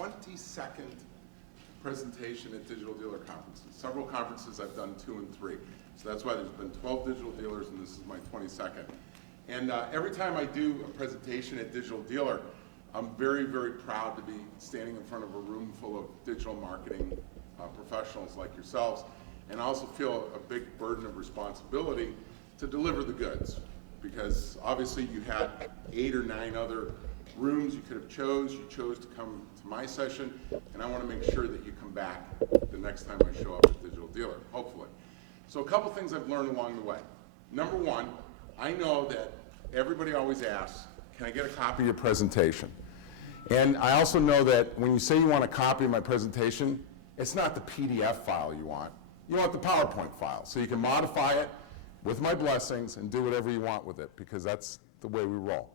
22nd presentation at Digital Dealer Conferences. Several conferences I've done 2 and 3. So that's why there's been 12 digital dealers and this is my 22nd. And every time I do a presentation at Digital Dealer, I'm very, very proud to be standing in front of a room full of digital marketing professionals like yourselves. And I also feel a big burden of responsibility to deliver the goods. Because obviously you had 8 or 9 other rooms you could have chose. You chose to come to my session, and I want to make sure that you come back the next time I show up at Digital Dealer, hopefully. So a couple things I've learned along the way. Number one, I know that everybody always asks, can I get a copy of your presentation? And I also know that when you say you want a copy of my presentation, it's not the PDF file you want. You want the PowerPoint file, so you can modify it with my blessings and do whatever you want with it, because that's the way we roll.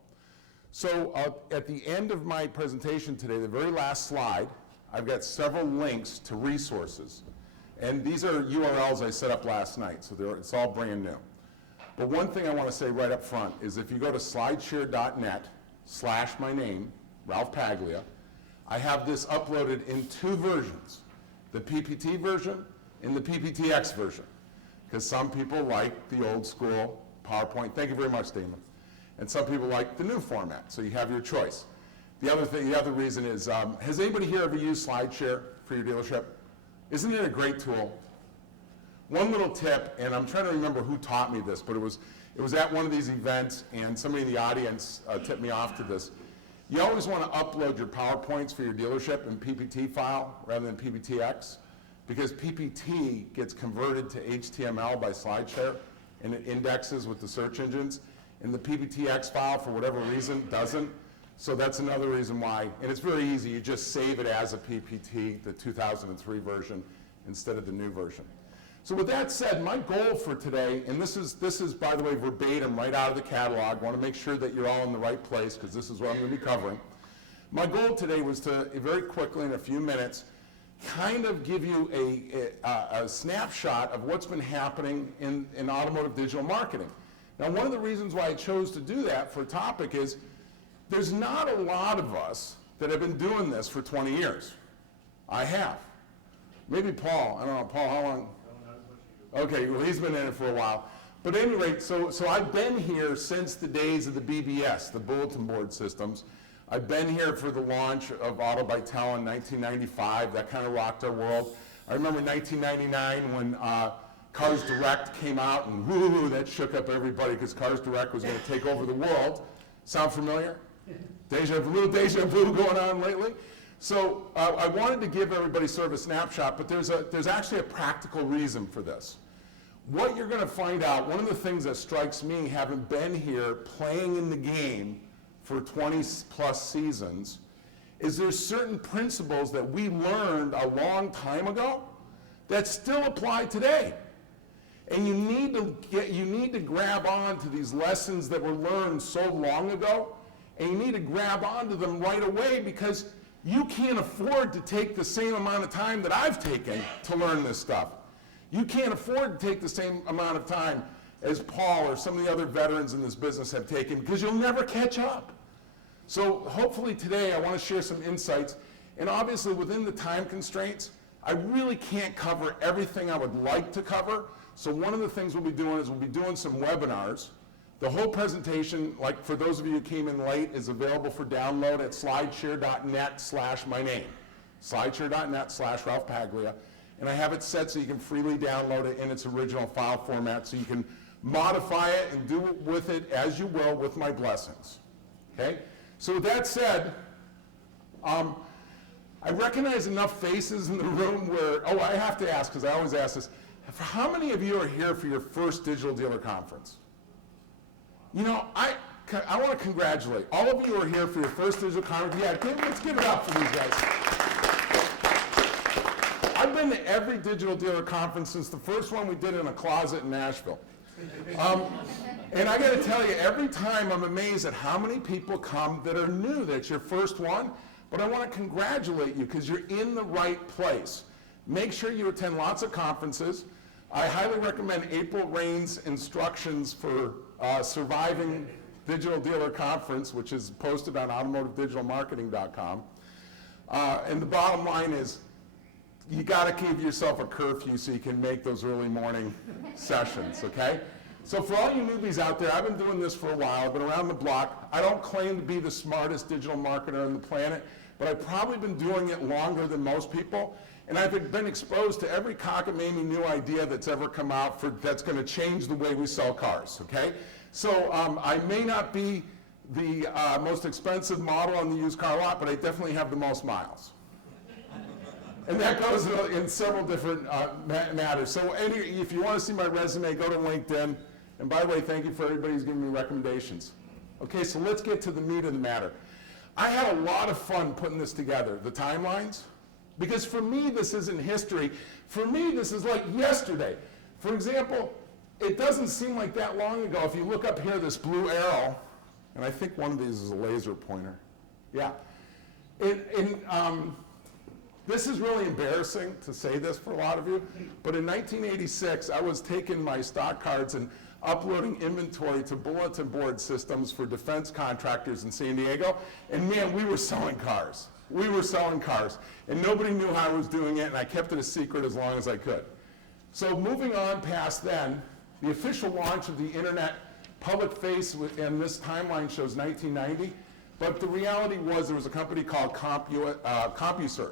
So at the end of my presentation today, the very last slide, I've got several links to resources. And these are URLs I set up last night, so it's all brand new. But one thing I want to say right up front is if you go to slideshare.net/my name, Ralph Paglia, I have this uploaded in 2 versions, the PPT version and the PPTX version. Because some people like the old school PowerPoint. Thank you very much, Damon. And some people like the new format, so you have your choice. The other reason is, has anybody here ever used SlideShare for your dealership? Isn't it a great tool? One little tip, and I'm trying to remember who taught me this, but it was at one of these events, and somebody in the audience tipped me off to this. You always want to upload your PowerPoints for your dealership in PPT file rather than PPTX. Because PPT gets converted to HTML by SlideShare, and it indexes with the search engines, and the PPTX file, for whatever reason, doesn't. So that's another reason why, and it's very easy, you just save it as a PPT, the 2003 version, instead of the new version. So with that said, my goal for today, and this is by the way, verbatim, right out of the catalog. I want to make sure that you're all in the right place, because this is what I'm going to be covering. My goal today was to, very quickly, in a few minutes, kind of give you a snapshot of what's been happening in automotive digital marketing. Now, one of the reasons why I chose to do that for a topic is there's not a lot of us that have been doing this for 20 years. I have. Maybe Paul. I don't know, Paul, how long? Okay, well, he's been in it for a while. But at any rate, so I've been here since the days of the BBS, the bulletin board systems. I've been here for the launch of Auto by Tel in 1995. That kind of rocked our world. I remember 1999 when Cars Direct came out, and whoo, that shook up everybody because Cars Direct was going to take over the world. Sound familiar? Little deja vu going on lately. So I wanted to give everybody sort of a snapshot, but there's actually a practical reason for this. What you're going to find out, one of the things that strikes me, having been here playing in the game for 20 plus seasons, is there's certain principles that we learned a long time ago that still apply today. And you need to grab on to these lessons that were learned so long ago, and you need to grab onto them right away, because you can't afford to take the same amount of time that I've taken to learn this stuff. You can't afford to take the same amount of time as Paul or some of the other veterans in this business have taken, because you'll never catch up. So hopefully today I want to share some insights, and obviously within the time constraints, I really can't cover everything I would like to cover. So one of the things we'll be doing is we'll be doing some webinars. The whole presentation, like for those of you who came in late, is available for download at slideshare.net/my name. Slideshare.net/Ralph Paglia. And I have it set so you can freely download it in its original file format, so you can modify it and do with it as you will with my blessings. Okay? So with that said, I recognize enough faces in the room where, I have to ask, because I always ask this, how many of you are here for your first Digital Dealer Conference? You know, I want to congratulate all of you who are here for your first Digital Conference. Yeah, let's give it up for these guys. I've been to every Digital Dealer Conference since the first one we did in a closet in Nashville. And I got to tell you, every time I'm amazed at how many people come that are new, that's your first one. But I want to congratulate you because you're in the right place. Make sure you attend lots of conferences. I highly recommend April Rain's instructions for surviving Digital Dealer Conference, which is posted on automotivedigitalmarketing.com. And the bottom line is, you got to give yourself a curfew so you can make those early morning sessions, okay? So for all you newbies out there, I've been doing this for a while. I've been around the block. I don't claim to be the smartest digital marketer on the planet, but I've probably been doing it longer than most people. And I've been exposed to every cockamamie new idea that's ever come out that's going to change the way we sell cars, okay? So I may not be the most expensive model on the used car lot, but I definitely have the most miles. And that goes in several different matters. So if you want to see my resume, go to LinkedIn. And by the way, thank you for everybody who's giving me recommendations. Okay, so let's get to the meat of the matter. I had a lot of fun putting this together, the timelines, because for me, this isn't history. For me, this is like yesterday. For example, it doesn't seem like that long ago. If you look up here, this blue arrow, and I think one of these is a laser pointer. Yeah. This is really embarrassing to say this for a lot of you, but in 1986, I was taking my stock cards and uploading inventory to bulletin board systems for defense contractors in San Diego, and man, we were selling cars. We were selling cars, and nobody knew how I was doing it, and I kept it a secret as long as I could. So moving on past then, the official launch of the internet public face, and this timeline shows 1990, but the reality was there was a company called CompuServe.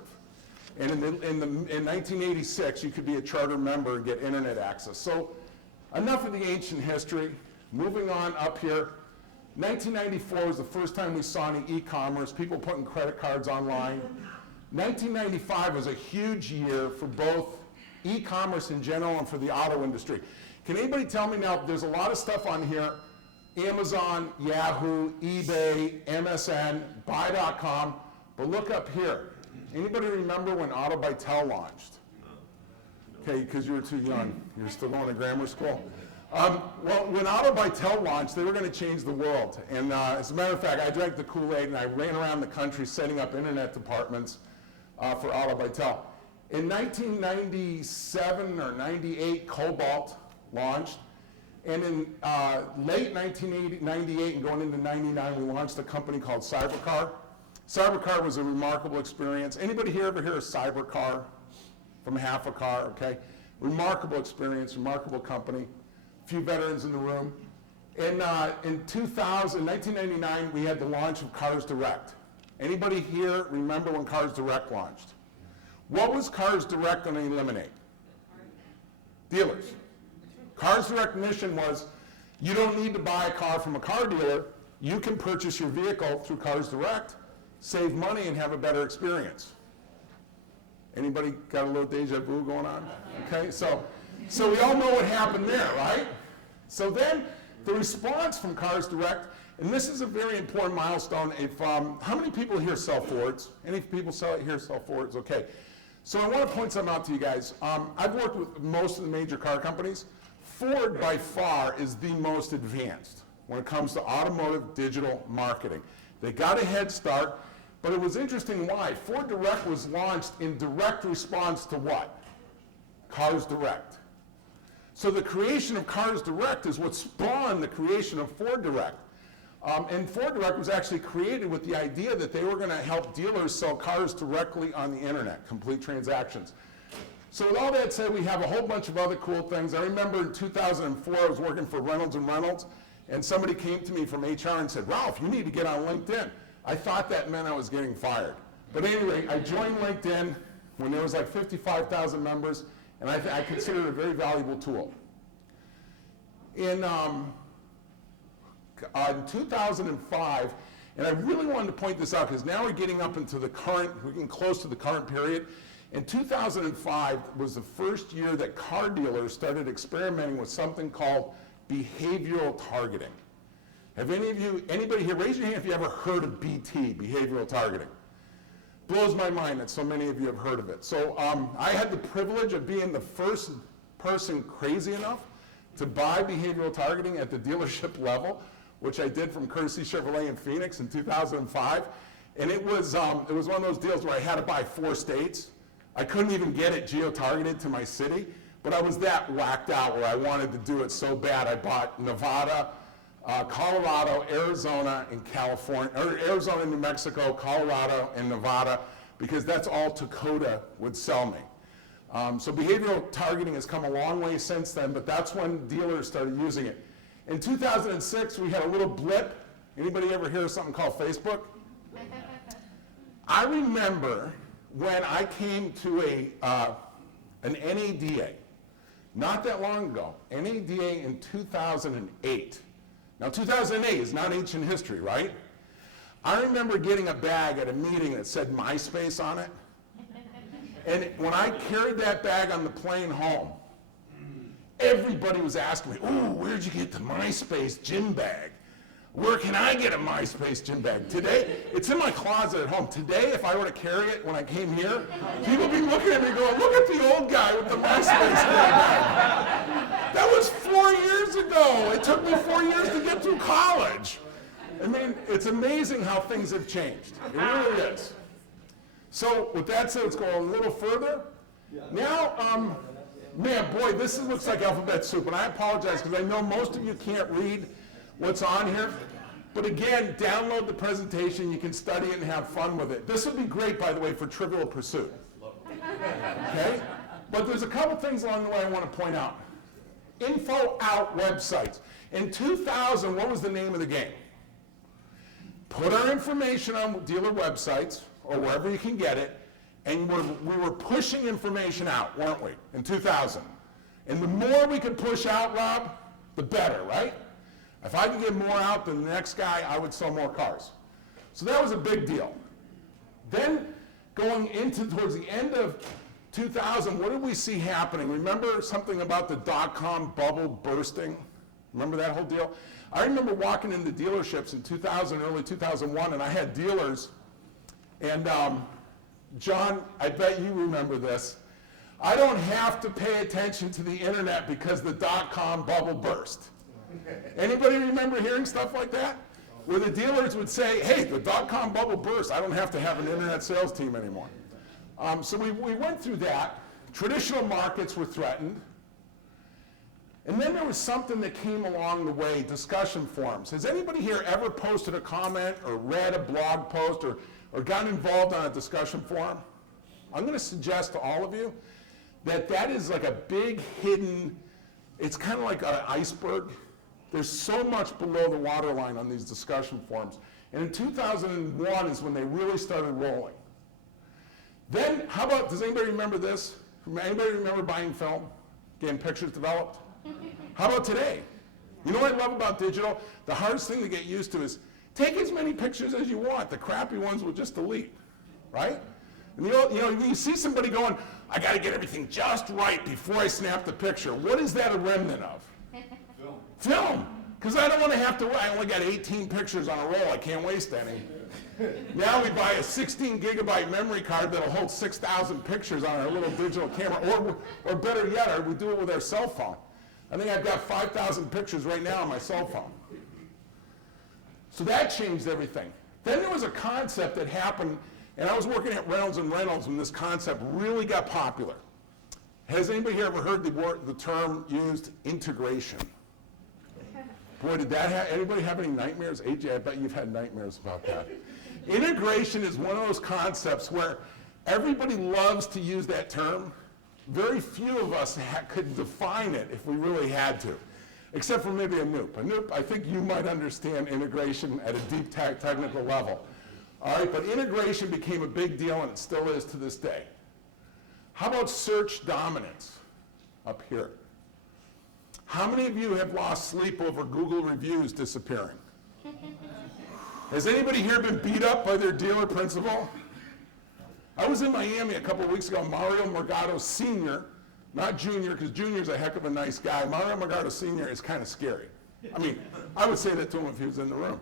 And in 1986, you could be a charter member and get internet access. So enough of the ancient history. Moving on up here, 1994 was the first time we saw any e-commerce, people putting credit cards online. 1995 was a huge year for both e-commerce in general and for the auto industry. Can anybody tell me now, there's a lot of stuff on here, Amazon, Yahoo, eBay, MSN, Buy.com, but look up here. Anybody remember when Automotive launched? Okay, because you were too young. You're still going to grammar school. Well, when Automotive launched, they were going to change the world. And as a matter of fact, I drank the Kool-Aid and I ran around the country setting up internet departments for Automotive. In 1997 or 98, Cobalt launched. And in late 1998 and going into 99, we launched a company called Cybercar. Cybercar was a remarkable experience. Anybody here ever hear of Cybercar from half a car? Okay, remarkable experience, remarkable company. A few veterans in the room. In 1999, we had the launch of Cars Direct. Anybody here remember when Cars Direct launched? What was Cars Direct going to eliminate? Dealers. Cars Direct mission was, you don't need to buy a car from a car dealer. You can purchase your vehicle through Cars Direct, save money, and have a better experience. Anybody got a little deja vu going on? Okay, so we all know what happened there, right? So then the response from Cars Direct, and this is a very important milestone. If how many people here sell Fords? Any people here sell Fords? Okay. So I want to point something out to you guys. I've worked with most of the major car companies. Ford, by far, is the most advanced when it comes to automotive digital marketing. They got a head start, but it was interesting why. Ford Direct was launched in direct response to what? Cars Direct. So the creation of Cars Direct is what spawned the creation of Ford Direct. And Ford Direct was actually created with the idea that they were going to help dealers sell cars directly on the internet, complete transactions. So with all that said, we have a whole bunch of other cool things. I remember in 2004, I was working for Reynolds & Reynolds, and somebody came to me from HR and said, Ralph, you need to get on LinkedIn. I thought that meant I was getting fired. But anyway, I joined LinkedIn when there was like 55,000 members, and I consider it a very valuable tool. In 2005, and I really wanted to point this out because now we're getting up into the current, we're getting close to the current period. In 2005 was the first year that car dealers started experimenting with something called behavioral targeting. Have anybody here, raise your hand if you ever heard of BT, behavioral targeting. Blows my mind that so many of you have heard of it. So I had the privilege of being the first person crazy enough to buy behavioral targeting at the dealership level, which I did from Courtesy Chevrolet in Phoenix in 2005. And it was one of those deals where I had to buy 4 states. I couldn't even get it geo-targeted to my city, but I was that whacked out where I wanted to do it so bad. I bought Nevada, Colorado, Arizona, and California, or Arizona, New Mexico, Colorado, and Nevada. because that's all Dakota would sell me. So behavioral targeting has come a long way since then, but that's when dealers started using it. In 2006, we had a little blip. Anybody ever hear of something called Facebook? I remember when I came to an NADA, not that long ago, NADA in 2008. Now 2008 is not ancient history, right? I remember getting a bag at a meeting that said MySpace on it. And when I carried that bag on the plane home, everybody was asking me, "Ooh, where'd you get the MySpace gym bag? Where can I get a MySpace gym bag?" Today, it's in my closet at home. Today, if I were to carry it when I came here, people would be looking at me going, "Look at the old guy with the MySpace gym bag." That was 4 years ago. It took me 4 years to get through college. I mean, it's amazing how things have changed. It really is. So with that said, let's go a little further. Now, man, boy, this looks like alphabet soup, and I apologize because I know most of you can't read what's on here. But again, download the presentation. You can study it and have fun with it. This would be great, by the way, for Trivial Pursuit. Okay? But there's a couple things along the way I want to point out. Info out websites. In 2000, what was the name of the game? Put our information on dealer websites, or wherever you can get it, and we were pushing information out, weren't we, in 2000? And the more we could push out, Rob, the better, right? If I could get more out than the next guy, I would sell more cars. So that was a big deal. Then going into towards the end of 2000, what did we see happening? Remember something about the dot-com bubble bursting? Remember that whole deal? I remember walking into dealerships in 2000, early 2001, and I had dealers. And John, I bet you remember this. I don't have to pay attention to the internet because the dot-com bubble burst. Anybody remember hearing stuff like that? Where the dealers would say, "Hey, the dot-com bubble burst. I don't have to have an internet sales team anymore." So we went through that. Traditional markets were threatened. And then there was something that came along the way, discussion forums. Has anybody here ever posted a comment or read a blog post or got involved on a discussion forum? I'm going to suggest to all of you that that is like a big hidden, it's kind of like an iceberg. There's so much below the waterline on these discussion forums. And in 2001 is when they really started rolling. Then, how about, does anybody remember this? Anybody remember buying film, getting pictures developed? How about today? You know what I love about digital? The hardest thing to get used to is take as many pictures as you want. The crappy ones will just delete, right? And you see somebody going, "I got to get everything just right before I snap the picture." What is that a remnant of? Film. Film. Because I don't want to have to, I only got 18 pictures on a roll. I can't waste any. Now we buy a 16 gigabyte memory card that'll hold 6,000 pictures on our little digital camera. Or better yet, we do it with our cell phone. I think I've got 5,000 pictures right now on my cell phone. So that changed everything. Then there was a concept that happened, and I was working at Reynolds and Reynolds when this concept really got popular. Has anybody here ever heard the term used, integration? Boy, did that anybody have any nightmares? AJ, I bet you've had nightmares about that. Integration is one of those concepts where everybody loves to use that term. Very few of us could define it if we really had to, except for maybe a noob. A noob, I think you might understand integration at a deep technical level. All right, but integration became a big deal, and it still is to this day. How about search dominance up here? How many of you have lost sleep over Google reviews disappearing? Has anybody here been beat up by their dealer principal? I was in Miami a couple of weeks ago. Mario Morgado Sr., not Junior, because Junior's a heck of a nice guy. Mario Morgado Sr. is kind of scary. I mean, I would say that to him if he was in the room.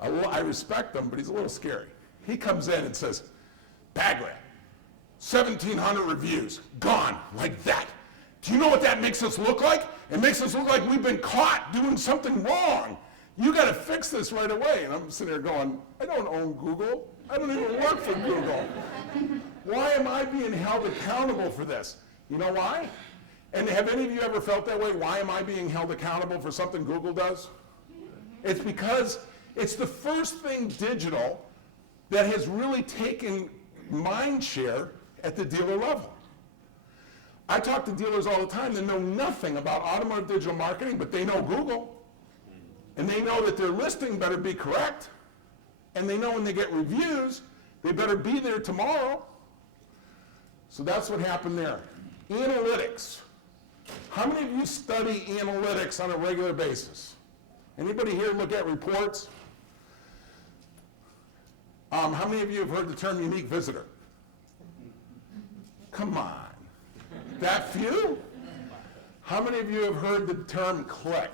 I respect him, but he's a little scary. He comes in and says, "Paglia, 1,700 reviews, gone like that. Do you know what that makes us look like? It makes us look like we've been caught doing something wrong. You got to fix this right away." And I'm sitting there going, I don't own Google. I don't even work for Google. Why am I being held accountable for this? You know why? And have any of you ever felt that way? Why am I being held accountable for something Google does? It's because it's the first thing digital that has really taken mind share at the dealer level. I talk to dealers all the time that know nothing about automotive digital marketing, but they know Google. And they know that their listing better be correct. And they know when they get reviews, they better be there tomorrow. So that's what happened there. Analytics. How many of you study analytics on a regular basis? Anybody here look at reports? How many of you have heard the term unique visitor? Come on. That few? How many of you have heard the term click?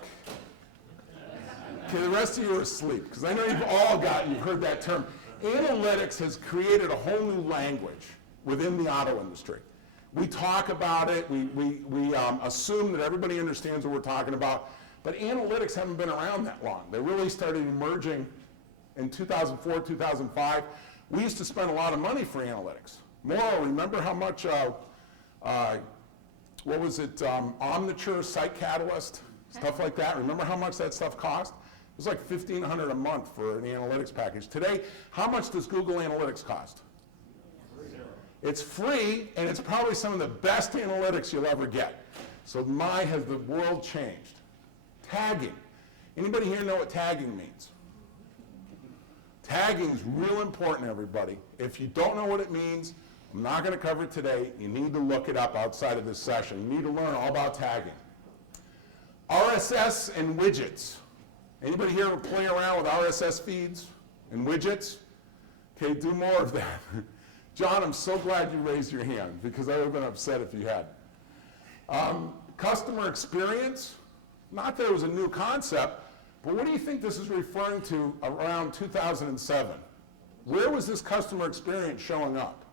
Okay, the rest of you are asleep, because I know you've heard that term. Analytics has created a whole new language within the auto industry. We talk about it, we assume that everybody understands what we're talking about, but analytics haven't been around that long. They really started emerging in 2004, 2005. We used to spend a lot of money for analytics. More, remember how much, Omniture, Site Catalyst, stuff like that? Remember how much that stuff cost? It was like $1,500 a month for an analytics package. Today, how much does Google Analytics cost? It's free, and it's probably some of the best analytics you'll ever get. So has the world changed? Tagging. Anybody here know what tagging means? Tagging is real important, everybody. If you don't know what it means, I'm not going to cover it today. You need to look it up outside of this session. You need to learn all about tagging. RSS and widgets. Anybody here play around with RSS feeds and widgets? Okay, do more of that. John, I'm so glad you raised your hand, because I would have been upset if you had. Customer experience, not that it was a new concept, but what do you think this is referring to around 2007? Where was this customer experience showing up?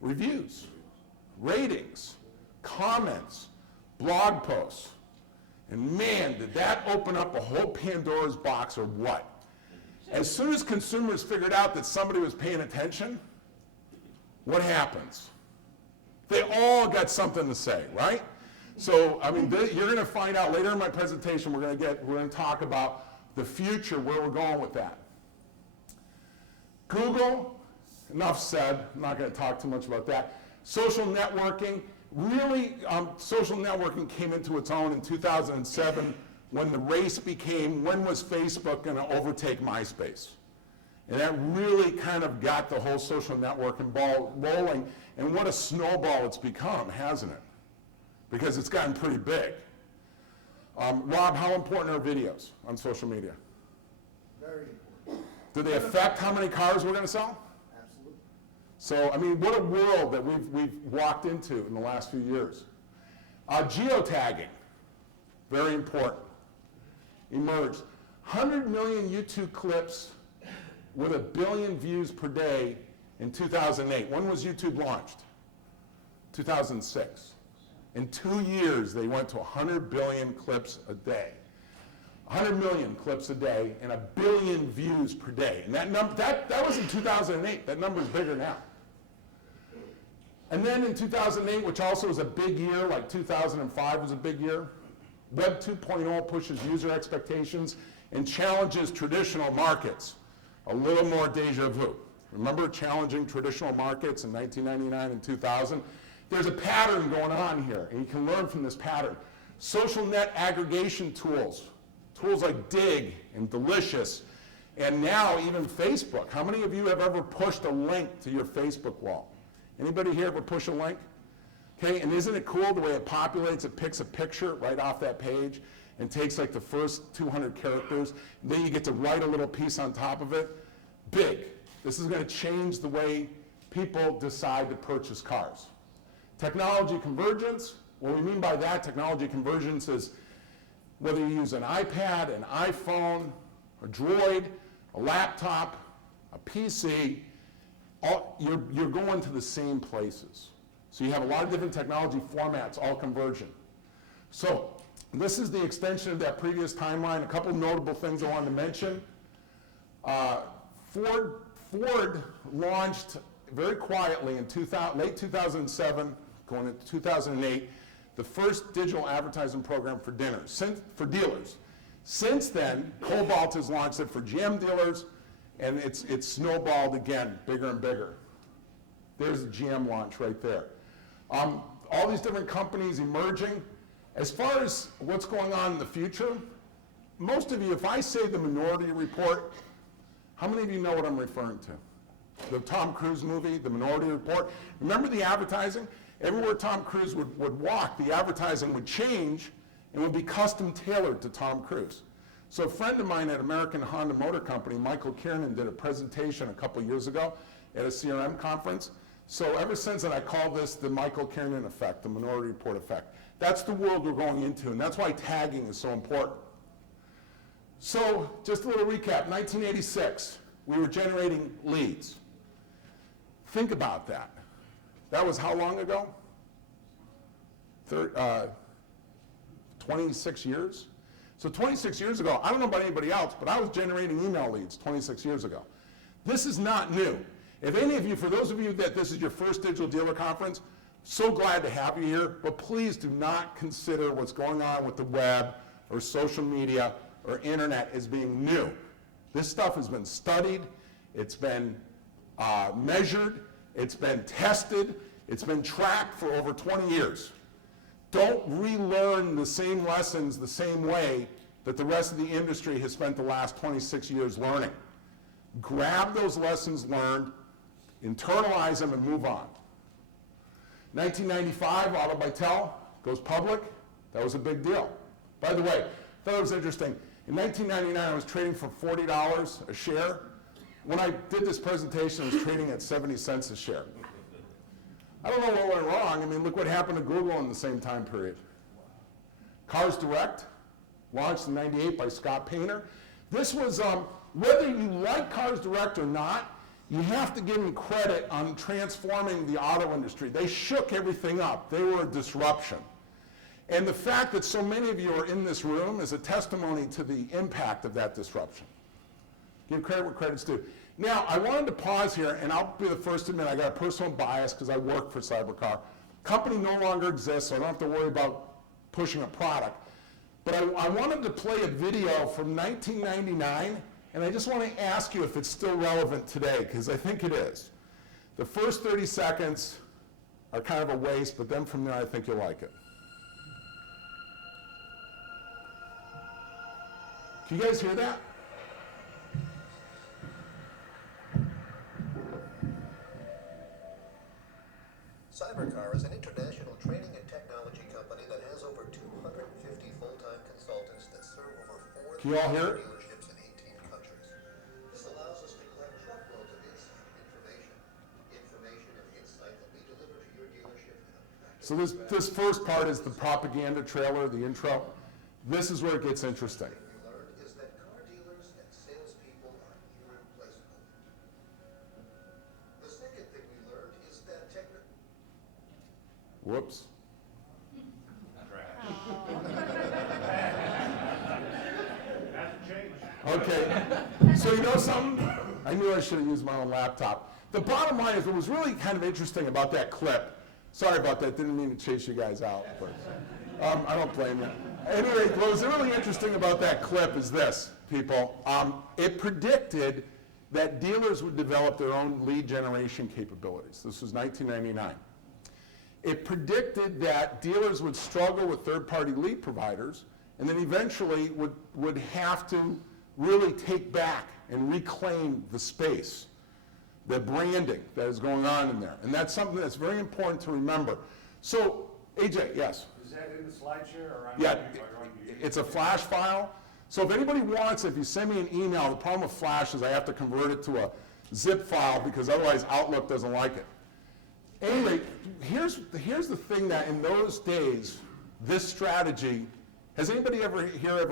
Reviews, ratings, comments, blog posts. And man, did that open up a whole Pandora's box or what? As soon as consumers figured out that somebody was paying attention, what happens? They all got something to say, right? So, I mean, you're going to find out later in my presentation, we're going to talk about the future, where we're going with that. Google, enough said. I'm not going to talk too much about that. Social networking, really, social networking came into its own in 2007 when the race became, when was Facebook going to overtake MySpace? And that really kind of got the whole social networking ball rolling. And what a snowball it's become, hasn't it? Because it's gotten pretty big. Rob, how important are videos on social media? Very important. Do they affect how many cars we're going to sell? Absolutely. So, I mean, what a world that we've walked into in the last few years. Geotagging, very important. Emerged. 100 million YouTube clips with 1 billion views per day in 2008. When was YouTube launched? 2006. In 2 years, they went to 100 billion clips a day. 100 million clips a day and 1 billion views per day. And that was in 2008. That number is bigger now. And then in 2008, which also was a big year, like 2005 was a big year, Web 2.0 pushes user expectations and challenges traditional markets. A little more deja vu. Remember challenging traditional markets in 1999 and 2000? There's a pattern going on here, and you can learn from this pattern. Social net aggregation tools like Dig and Delicious, and now even Facebook. How many of you have ever pushed a link to your Facebook wall? Anybody here ever push a link? Okay, and isn't it cool the way it populates? It picks a picture right off that page and takes like the first 200 characters, and then you get to write a little piece on top of it. Big. This is going to change the way people decide to purchase cars. Technology convergence, what we mean by that, technology convergence is whether you use an iPad, an iPhone, a Droid, a laptop, a PC, you're going to the same places. So you have a lot of different technology formats, all converging. So this is the extension of that previous timeline. A couple notable things I wanted to mention. Ford launched very quietly in late 2007, going into 2008, the first digital advertising program for dealers. Since then, Cobalt has launched it for GM dealers, And it's snowballed again, bigger and bigger. There's the GM launch right there. All these different companies emerging. As far as what's going on in the future, most of you, if I say the Minority Report, how many of you know what I'm referring to? The Tom Cruise movie, The Minority Report. Remember the advertising? Everywhere Tom Cruise would walk, the advertising would change and would be custom tailored to Tom Cruise. So a friend of mine at American Honda Motor Company, Michael Kiernan, did a presentation a couple years ago at a CRM conference. So ever since then, I call this the Michael Kiernan effect, the Minority Report effect. That's the world we're going into, and that's why tagging is so important. So just a little recap, 1986, we were generating leads. Think about that. That was how long ago? 26 years? So 26 years ago, I don't know about anybody else, but I was generating email leads 26 years ago. This is not new. If any of you, for those of you that this is your first digital dealer conference, so glad to have you here, but please do not consider what's going on with the web or social media or internet as being new. This stuff has been studied, it's been measured, it's been tested, it's been tracked for over 20 years. Don't relearn the same lessons the same way that the rest of the industry has spent the last 26 years learning. Grab those lessons learned, internalize them, and move on. 1995, Auto by Tel goes public. That was a big deal. By the way, I thought it was interesting. In 1999, I was trading for $40 a share. When I did this presentation, I was trading at 70 cents a share. I don't know what went wrong. I mean, look what happened to Google in the same time period. Cars Direct, launched in '98 by Scott Painter. This was, whether you like Cars Direct or not, you have to give them credit on transforming the auto industry. They shook everything up. They were a disruption. And the fact that so many of you are in this room is a testimony to the impact of that disruption. Give credit where credit's due. Now, I wanted to pause here, and I'll be the first to admit I got a personal bias because I work for Cybercar. Company no longer exists, so I don't have to worry about pushing a product. But I wanted to play a video from 1999, and I just want to ask you if it's still relevant today, because I think it is. The first 30 seconds are kind of a waste, but then from there I think you'll like it. Can you guys hear that? Cybercar is an international training and technology company that has over 250 full-time consultants that serve over 4,000 Can you all hear it? dealerships in 18 countries. This allows us to collect truckloads of information and insight that we deliver to your dealership. So this first part is the propaganda trailer, the intro. This is where it gets interesting. What we learned is that car dealers and salespeople are irreplaceable. The second thing we learned is that Whoops. Okay, so you know something? I knew I should have used my own laptop. The bottom line is what was really kind of interesting about that clip, sorry about that, didn't mean to chase you guys out, but I don't blame you. Anyway, what was really interesting about that clip is this, people. It predicted that dealers would develop their own lead generation capabilities. This was 1999. It predicted that dealers would struggle with third-party lead providers and then eventually would have to really take back and reclaim the space, the branding that is going on in there. And that's something that's very important to remember. So, AJ, yes? Is that in the slideshare or on? Yeah, it's a flash file. So if anybody wants, if you send me an email, the problem with flash is I have to convert it to a zip file because otherwise Outlook doesn't like it. Anyway, here's the thing that in those days, this strategy, has anybody ever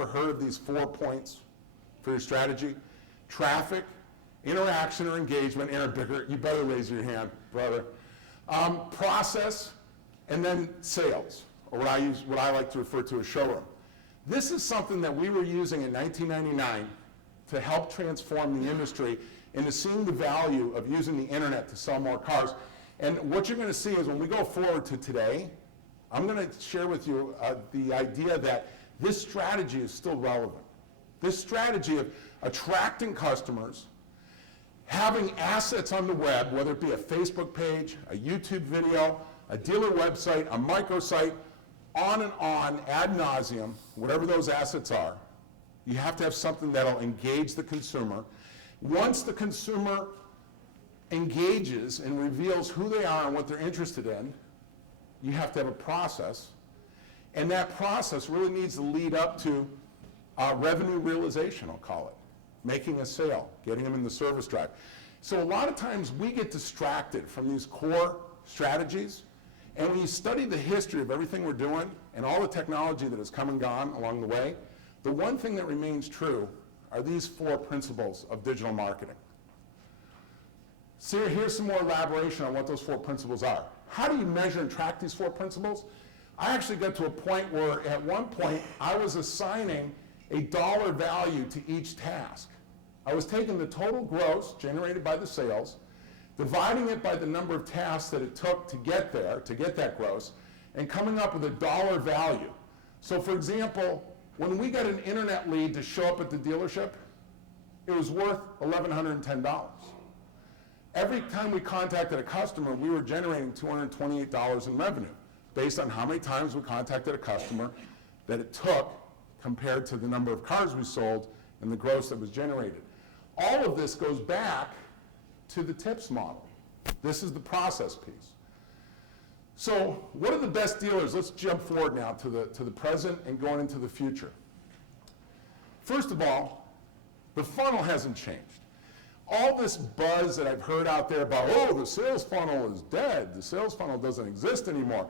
heard of these 4 points for your strategy? Traffic, interaction or engagement, you better raise your hand, brother. Process, and then sales, or what I like to refer to as showroom. This is something that we were using in 1999 to help transform the industry into seeing the value of using the internet to sell more cars. And what you're going to see is when we go forward to today, I'm going to share with you the idea that this strategy is still relevant. This strategy of attracting customers having assets on the web, whether it be a Facebook page, a YouTube video, a dealer website, a microsite, on and on, ad nauseum, whatever those assets are, you have to have something that'll engage the consumer. Once the consumer engages and reveals who they are and what they're interested in, you have to have a process. And that process really needs to lead up to revenue realization, I'll call it. Making a sale, getting them in the service drive. So a lot of times we get distracted from these core strategies, and when you study the history of everything we're doing and all the technology that has come and gone along the way, the one thing that remains true are these 4 principles of digital marketing. So here's some more elaboration on what those 4 principles are. How do you measure and track these 4 principles? I actually got to a point where at one point I was assigning a dollar value to each task. I was taking the total gross generated by the sales, dividing it by the number of tasks that it took to get there, to get that gross, and coming up with a dollar value. So for example, when we got an internet lead to show up at the dealership, it was worth $1,110. Every time we contacted a customer, we were generating $228 in revenue based on how many times we contacted a customer that it took compared to the number of cars we sold and the gross that was generated. All of this goes back to the tips model. This is the process piece. So what are the best dealers? Let's jump forward now to the present and going into the future. First of all, the funnel hasn't changed. All this buzz that I've heard out there about, oh, the sales funnel is dead, the sales funnel doesn't exist anymore.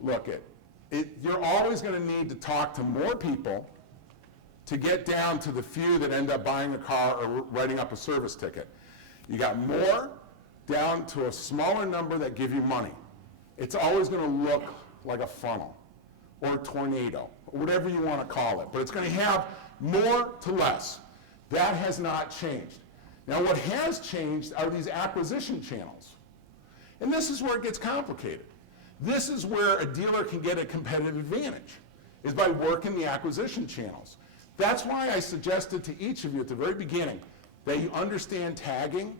Look, you're always going to need to talk to more people to get down to the few that end up buying a car or writing up a service ticket. You got more down to a smaller number that give you money. It's always going to look like a funnel or a tornado, or whatever you want to call it, but it's going to have more to less. That has not changed. Now what has changed are these acquisition channels. And this is where it gets complicated. This is where a dealer can get a competitive advantage, is by working the acquisition channels. That's why I suggested to each of you at the very beginning that you understand tagging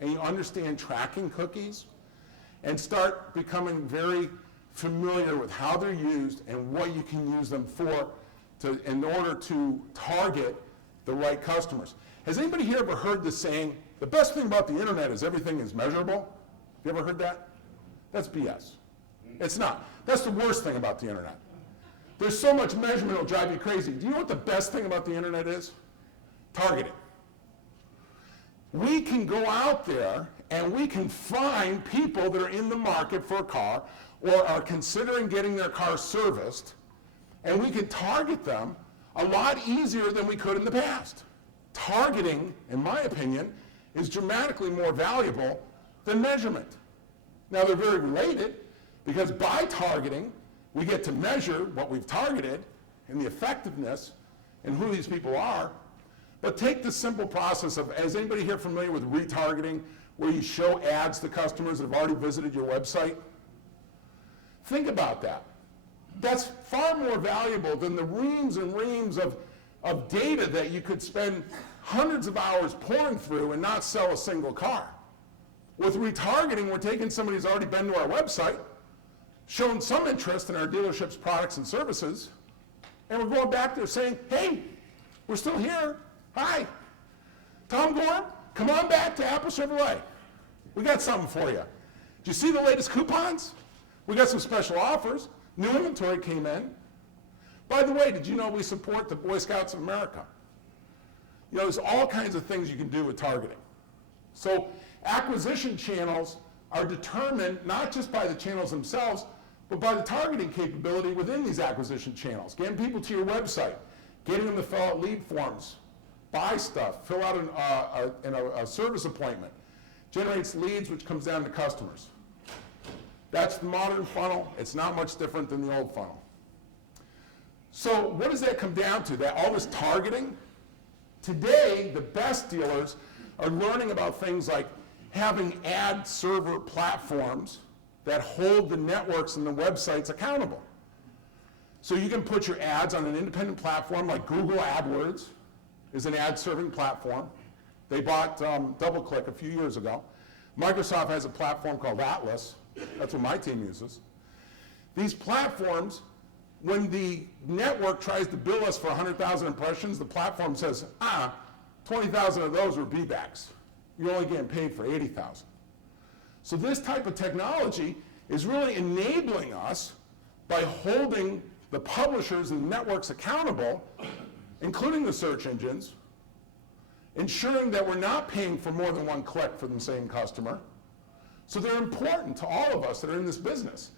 and you understand tracking cookies and start becoming very familiar with how they're used and what you can use them for in order to target the right customers. Has anybody here ever heard the saying, the best thing about the internet is everything is measurable? You ever heard that? That's BS. It's not. That's the worst thing about the internet. There's so much measurement it'll drive you crazy. Do you know what the best thing about the internet is? Targeting. We can go out there and we can find people that are in the market for a car or are considering getting their car serviced, and we can target them a lot easier than we could in the past. Targeting, in my opinion, is dramatically more valuable than measurement. Now they're very related, because by targeting, we get to measure what we've targeted and the effectiveness and who these people are. But take the simple process of, is anybody here familiar with retargeting, where you show ads to customers that have already visited your website? Think about that. That's far more valuable than the reams and reams of data that you could spend hundreds of hours pouring through and not sell a single car. With retargeting, we're taking somebody who's already been to our website, shown some interest in our dealership's products and services, and we're going back there saying, hey, we're still here. Hi, Tom Gorham, come on back to Apple Chevrolet. We got something for you. Did you see the latest coupons? We got some special offers. New inventory came in. By the way, did you know we support the Boy Scouts of America? You know, there's all kinds of things you can do with targeting. So acquisition channels are determined not just by the channels themselves, but by the targeting capability within these acquisition channels. Getting people to your website, getting them to fill out lead forms, buy stuff, fill out a service appointment, generates leads, which comes down to customers. That's the modern funnel. It's not much different than the old funnel. So what does that come down to? That all this targeting? Today, the best dealers are learning about things like having ad server platforms that hold the networks and the websites accountable. So you can put your ads on an independent platform like Google AdWords is an ad serving platform. They bought DoubleClick a few years ago. Microsoft has a platform called Atlas. That's what my team uses. These platforms, when the network tries to bill us for 100,000 impressions, the platform says, 20,000 of those were beatbacks. You're only getting paid for 80,000. So this type of technology is really enabling us by holding the publishers and networks accountable, including the search engines, ensuring that we're not paying for more than one click for the same customer. So they're important to all of us that are in this business.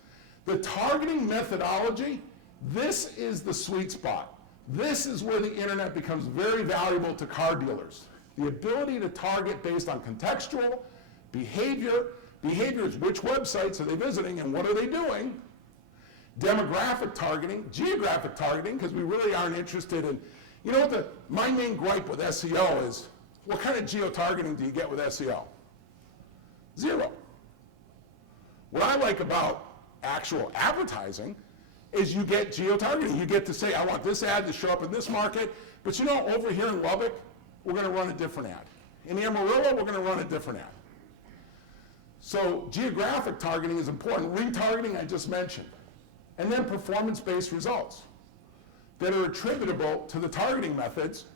The targeting methodology, this is the sweet spot. This is where the internet becomes very valuable to car dealers. The ability to target based on contextual, behavior. Behavior is which websites are they visiting and what are they doing? Demographic targeting, geographic targeting, because we really aren't interested in, you know what my main gripe with SEO is, what kind of geo-targeting do you get with SEO? Zero. What I like about actual advertising is you get geo-targeting. You get to say, I want this ad to show up in this market, but you know, over here in Lubbock, we're going to run a different ad. In Amarillo, we're going to run a different ad. So geographic targeting is important. Retargeting, I just mentioned. And then performance-based results that are attributable to the targeting methods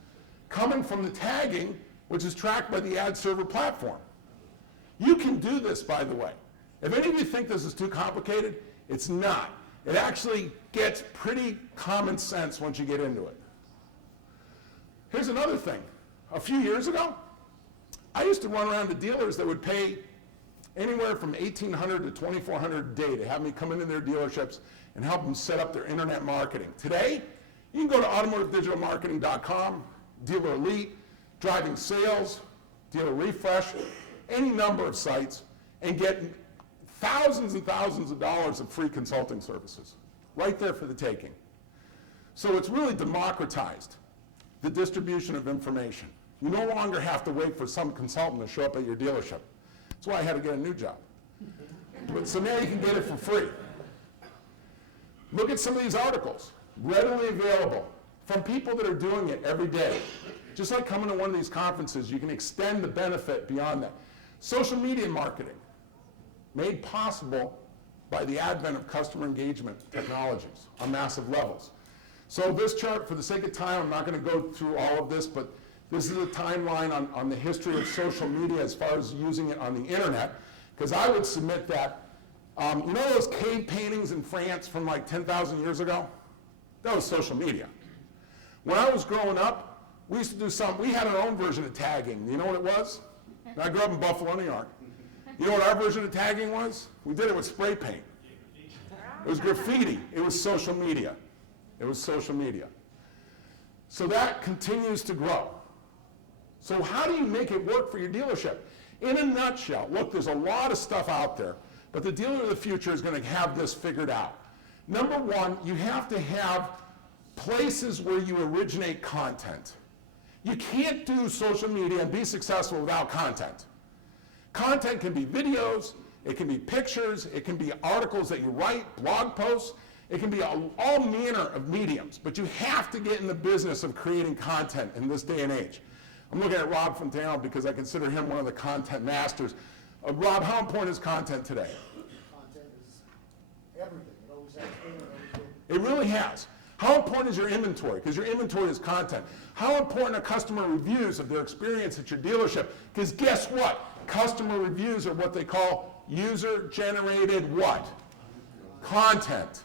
coming from the tagging, which is tracked by the ad server platform. You can do this, by the way. If any of you think this is too complicated, it's not. It actually gets pretty common sense once you get into it. Here's another thing. A few years ago, I used to run around to dealers that would pay anywhere from $1,800 to $2,400 a day to have me come into their dealerships and help them set up their internet marketing. Today, you can go to automotivedigitalmarketing.com, Dealer Elite, Driving Sales, Dealer Refresh, any number of sites, and get thousands and thousands of dollars of free consulting services right there for the taking. So it's really democratized the distribution of information. You no longer have to wait for some consultant to show up at your dealership. That's why I had to get a new job. But so now you can get it for free. Look at some of these articles, readily available, from people that are doing it every day. Just like coming to one of these conferences, you can extend the benefit beyond that. Social media marketing, made possible by the advent of customer engagement technologies on massive levels. So this chart, for the sake of time, I'm not going to go through all of this, but this is a timeline on the history of social media as far as using it on the internet, because I would submit that, you know those cave paintings in France from like 10,000 years ago? That was social media. When I was growing up, we used to do something, we had our own version of tagging. You know what it was? I grew up in Buffalo, New York. You know what our version of tagging was? We did it with spray paint. It was graffiti. It was social media. It was social media. So that continues to grow. So how do you make it work for your dealership? In a nutshell, look, there's a lot of stuff out there, but the dealer of the future is going to have this figured out. Number one, you have to have places where you originate content. You can't do social media and be successful without content. Content can be videos, it can be pictures, it can be articles that you write, blog posts, it can be all manner of mediums, but you have to get in the business of creating content in this day and age. I'm looking at Rob Fontano because I consider him one of the content masters. Rob, how important is content today? Content is everything. It always has been and everything. It really has. How important is your inventory? Because your inventory is content. How important are customer reviews of their experience at your dealership? Because guess what? Customer reviews are what they call user-generated what? Content.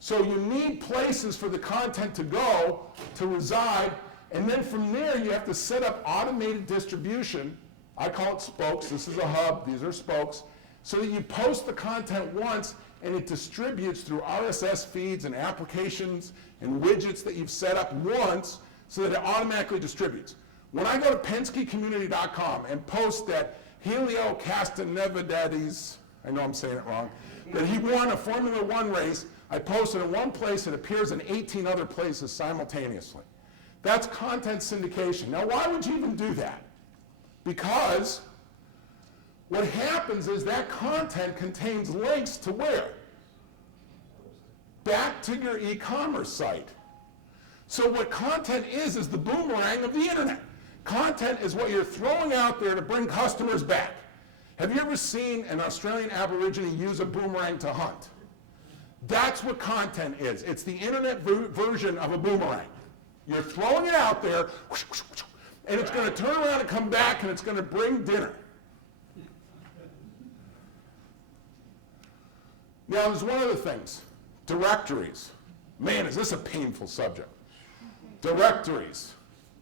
So you need places for the content to go, to reside, and then from there you have to set up automated distribution. I call it spokes. This is a hub. These are spokes. So that you post the content once and it distributes through RSS feeds and applications and widgets that you've set up once so that it automatically distributes. When I go to PenskeCommunity.com and post that Helio Castroneves, I know I'm saying it wrong, that he won a Formula One race, I post it in one place, it appears in 18 other places simultaneously. That's content syndication. Now, why would you even do that? Because what happens is that content contains links to where? Back to your e-commerce site. So what content is the boomerang of the internet. Content is what you're throwing out there to bring customers back. Have you ever seen an Australian Aborigine use a boomerang to hunt? That's what content is. It's the internet version of a boomerang. You're throwing it out there, and it's going to turn around and come back, and it's going to bring dinner. Now, there's one other thing. Directories. Man, is this a painful subject. Directories.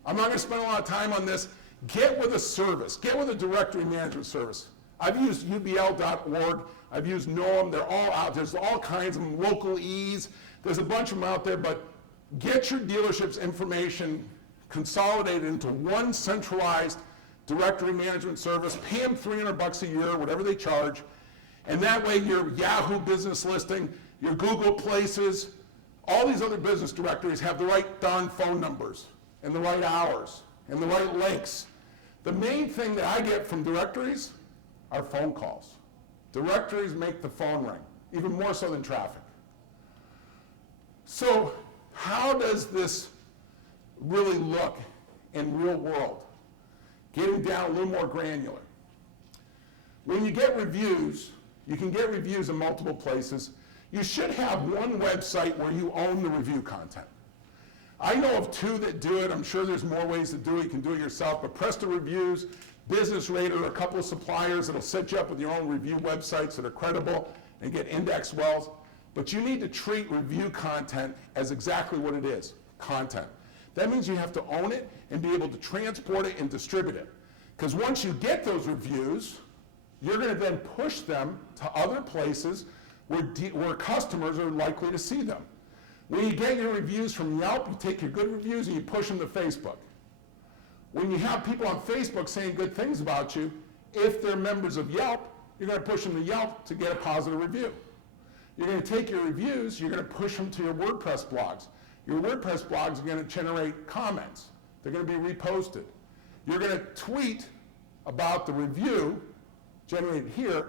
I'm not going to spend a lot of time on this. Get with a service. Get with a directory management service. I've used ubl.org. I've used Noam. They're all out. There's all kinds of them. Local Ease. There's a bunch of them out there. But get your dealership's information consolidated into one centralized directory management service. Pay them $300 a year, whatever they charge. And that way your Yahoo business listing, your Google Places, all these other business directories have the right darn phone numbers and the right hours and the right links. The main thing that I get from directories are phone calls. Directories make the phone ring, even more so than traffic. So how does this really look in real world? Getting down a little more granular. When you get reviews, you can get reviews in multiple places. You should have one website where you own the review content. I know of two that do it. I'm sure there's more ways to do it. You can do it yourself. But Presta Reviews, Business Radar, a couple of suppliers that'll set you up with your own review websites that are credible and get indexed well. But you need to treat review content as exactly what it is, content. That means you have to own it and be able to transport it and distribute it. Because once you get those reviews, you're going to then push them to other places where customers are likely to see them. When you get your reviews from Yelp, you take your good reviews and you push them to Facebook. When you have people on Facebook saying good things about you, if they're members of Yelp, you're going to push them to Yelp to get a positive review. You're going to take your reviews, you're going to push them to your WordPress blogs. Your WordPress blogs are going to generate comments. They're going to be reposted. You're going to tweet about the review generated here,